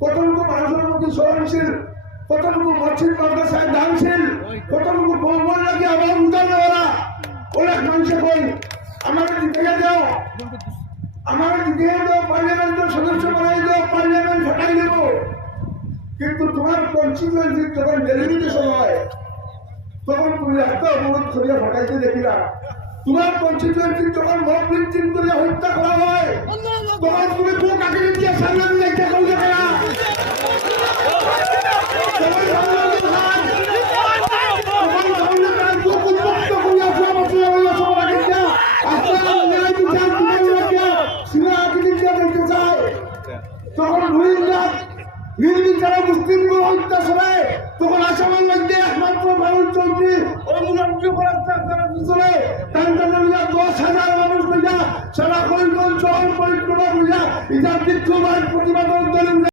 কতটুকু মানুষের মধ্যে সহনশীল, কতটুকু মসজিদ মাদ্রাসায় দানশীল, কতটুকু বলবল লাগে আবার উঠানো ওরা অনেক মানুষে কই আমাদের দিকে যাও, আমাদের দিকে যাও, পার্লামেন্টের সদস্য বানাই দাও, পার্লামেন্ট ফাটাই দেব। কিন্তু তোমার কনস্টিটুয়েন্সি যখন ডেলিমিটেশন হয় তখন তুমি একটা অবরোধ করিয়া ফাটাইতে দেখিলা। তোমার কনস্টিটুয়েন্সি যখন মত মিছিল করে হত্যা করা হয় তখন তুমি বুক আঁকড়ে দিয়ে সামনে দিকে করলে কেনা তখন নির্বিচারে মুসলিমগুলো হত্যা করে তখন আসামের মধ্যে একমাত্র মানুষ চলছে ওই মুরব্বী পিছনে 10,000 মানুষ লইয়া সারা করিগঞ্জ শহর পরিক্রমা করিয়া ইজার প্রতিবাদ